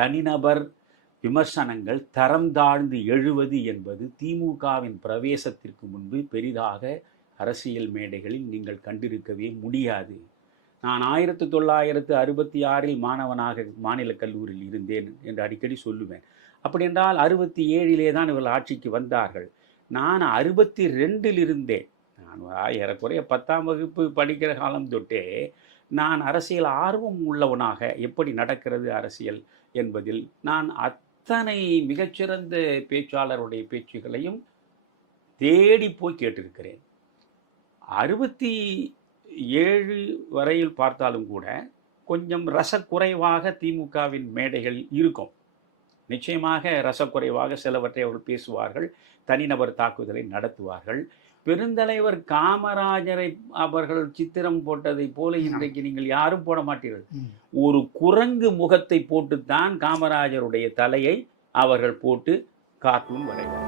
தனிநபர் விமர்சனங்கள் தரம் தாழ்ந்து எழுவது என்பது திமுகவின் பிரவேசத்திற்கு முன்பு பெரிதாக அரசியல் மேடைகளில் நீங்கள் கண்டிருக்கவே முடியாது. நான் ஆயிரத்தி தொள்ளாயிரத்து அறுபத்தி ஆறில் மாணவனாக மாநில கல்லூரியில் இருந்தேன் என்று அடிக்கடி சொல்லுவேன். அப்படி என்றால் அறுபத்தி ஏழிலே தான் இவர்கள் ஆட்சிக்கு வந்தார்கள். நான் அறுபத்தி ரெண்டில் இருந்தேன். நான் ஏறக்குறைய பத்தாம் வகுப்பு படிக்கிற காலம் தொட்டே நான் அரசியல் ஆர்வம் உள்ளவனாக எப்படி நடக்கிறது அரசியல் என்பதில் நான் அத்தனை மிகச்சிறந்த பேச்சாளருடைய பேச்சுகளையும் தேடி போய் கேட்டிருக்கிறேன். அறுபத்தி ஏழு வரையில் பார்த்தாலும் கூட கொஞ்சம் ரசக்குறைவாக திமுகவின் மேடைகள் இருக்கும். நிச்சயமாக ரசக்குறைவாக சிலவற்றை அவர்கள் பேசுவார்கள் தனிநபர் தாக்குதலை நடத்துவார்கள். பெருந்தலைவர் காமராஜரை அவர்கள் சித்திரம் போட்டதை போல இன்றைக்கு நீங்கள் யாரும் போட மாட்டீர்கள். ஒரு குரங்கு முகத்தை போட்டுத்தான் காமராஜருடைய தலையை அவர்கள் போட்டு கார்ட்டூன் வரைவார்.